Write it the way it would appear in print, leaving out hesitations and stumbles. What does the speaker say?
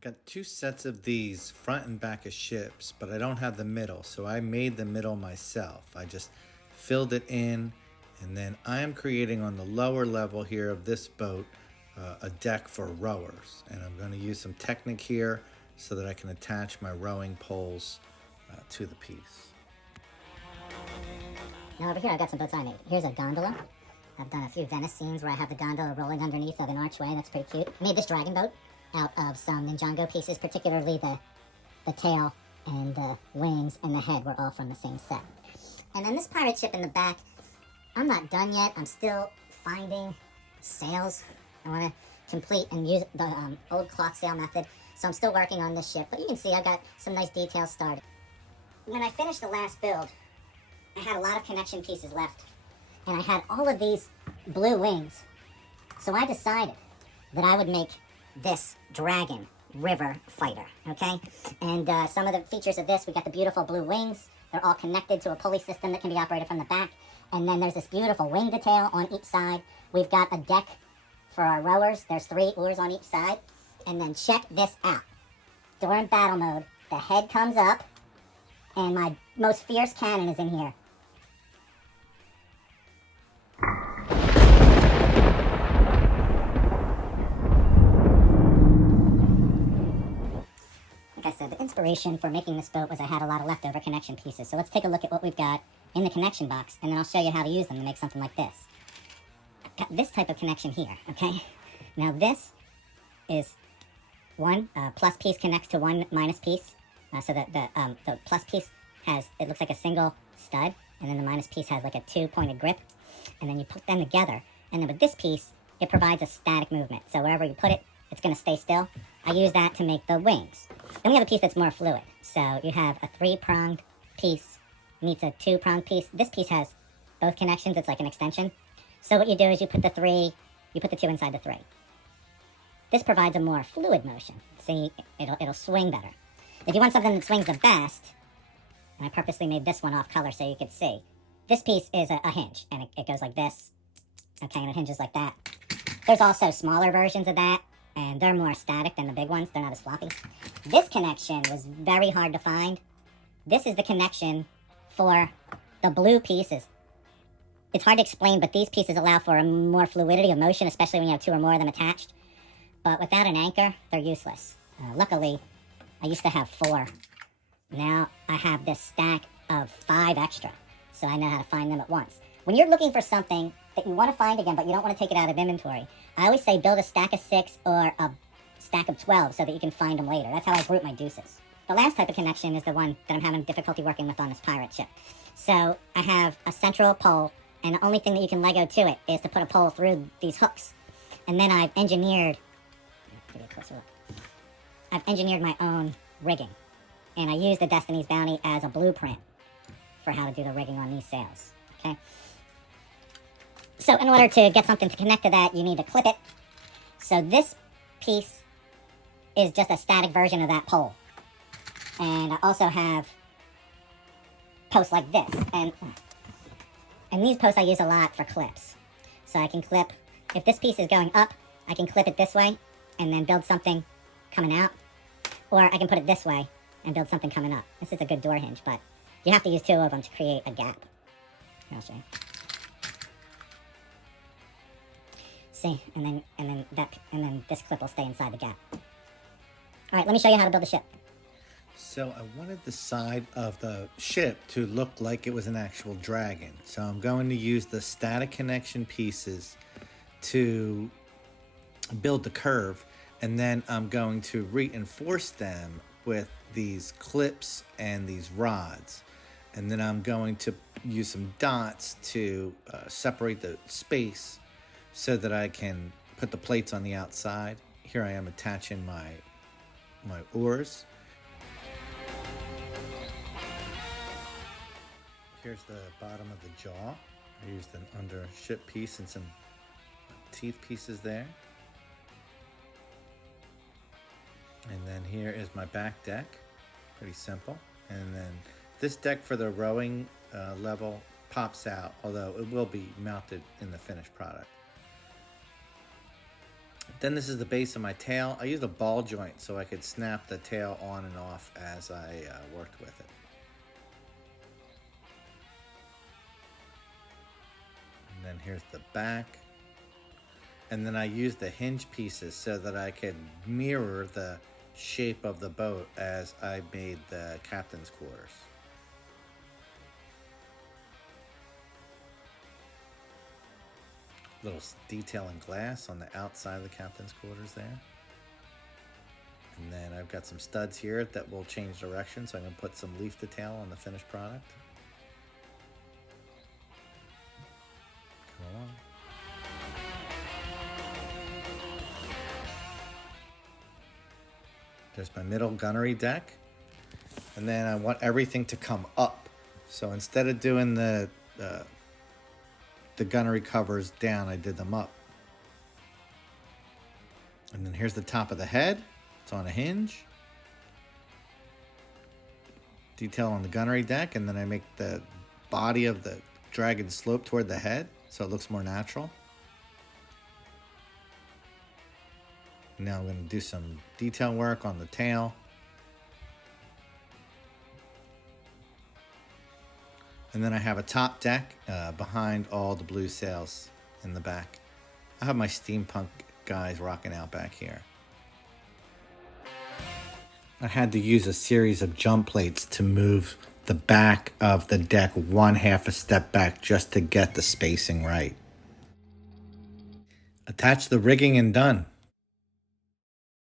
got two sets of these front and back of ships, but I don't have the middle, so I made the middle myself. I just filled it in, and then I am creating on the lower level here of this boat a deck for rowers, and I'm going to use some Technic here so that I can attach my rowing poles to the piece. Now over here I've got some boats I made. Here's a gondola. I've done a few Venice scenes where I have the gondola rolling underneath of an archway. That's pretty cute. I made this dragon boat out of some Ninjago pieces, particularly the tail and the wings and the head were all from the same set. And then this pirate ship in the back, I'm not done yet. I'm still finding sails. I want to complete and use the old cloth sail method. So I'm still working on this ship. But you can see I've got some nice details started. When I finished the last build, I had a lot of connection pieces left. And I had all of these blue wings. So I decided that I would make this dragon river fighter, okay? And some of the features of this, we got the beautiful blue wings. They're all connected to a pulley system that can be operated from the back. And then there's this beautiful wing detail on each side. We've got a deck for our rowers. There's 3 oars on each side. And then check this out. During battle mode, the head comes up, and my most fierce cannon is in here. Like I said, the inspiration for making this boat was I had a lot of leftover connection pieces. So let's take a look at what we've got in the connection box, and then I'll show you how to use them to make something like this. I've got this type of connection here, okay? Now this is one plus piece connects to one minus piece. So that the plus piece has, it looks like a single stud, and then the minus piece has like a 2-pointed grip. And then you put them together, and then with this piece, it provides a static movement. So wherever you put it, it's going to stay still. I use that to make the wings. Then we have a piece that's more fluid. So you have a 3-pronged piece meets a 2-pronged piece. This piece has both connections. It's like an extension. So what you do is you put the 2 inside the 3. This provides a more fluid motion. See, it'll swing better. If you want something that swings the best, and I purposely made this one off color so you could see, this piece is a hinge, and it goes like this, okay, and it hinges like that. There's also smaller versions of that, and they're more static than the big ones. They're not as floppy. This connection was very hard to find. This is the connection for the blue pieces. It's hard to explain, but these pieces allow for a more fluidity of motion, especially when you have 2 or more of them attached. But without an anchor, they're useless. Luckily, I used to have 4. Now I have this stack of 5 extra, so I know how to find them at once. When you're looking for something that you want to find again, but you don't want to take it out of inventory, I always say build a stack of 6 or a stack of 12 so that you can find them later. That's how I group my deuces. The last type of connection is the one that I'm having difficulty working with on this pirate ship. So I have a central pole, and the only thing that you can Lego to it is to put a pole through these hooks. And then I've engineered, give you a closer look. I've engineered my own rigging. And I use the Destiny's Bounty as a blueprint for how to do the rigging on these sails, okay? So in order to get something to connect to that, you need to clip it. So this piece is just a static version of that pole. And I also have posts like this. And these posts I use a lot for clips. So I can clip, if this piece is going up, I can clip it this way and then build something coming out. Or I can put it this way and build something coming up. This is a good door hinge, but you have to use 2 of them to create a gap. Here, I'll show you. See, and then this clip will stay inside the gap. All right, let me show you how to build a ship. So I wanted the side of the ship to look like it was an actual dragon. So I'm going to use the static connection pieces to build the curve, and then I'm going to reinforce them with these clips and these rods. And then I'm going to use some dots to separate the space so that I can put the plates on the outside. Here I am attaching my oars. Here's the bottom of the jaw. I used an under ship piece and some teeth pieces there. And then here is my back deck. Pretty simple. And then this deck for the rowing level pops out, although it will be mounted in the finished product. Then this is the base of my tail. I used a ball joint so I could snap the tail on and off as I worked with it. And then here's the back. And then I used the hinge pieces so that I could mirror the shape of the boat as I made the captain's quarters. Little detail in glass on the outside of the captain's quarters there. And then I've got some studs here that will change direction, so I'm going to put some leaf detail on the finished product. Come along. There's my middle gunnery deck. And then I want everything to come up. So instead of doing the gunnery covers down, I did them up. And then here's the top of the head. It's on a hinge. Detail on the gunnery deck, and then I make the body of the dragon slope toward the head so it looks more natural. Now I'm going to do some detail work on the tail. And then I have a top deck behind all the blue sails in the back. I have my steampunk guys rocking out back here. I had to use a series of jump plates to move the back of the deck 1/2 a step back just to get the spacing right. Attach the rigging and done.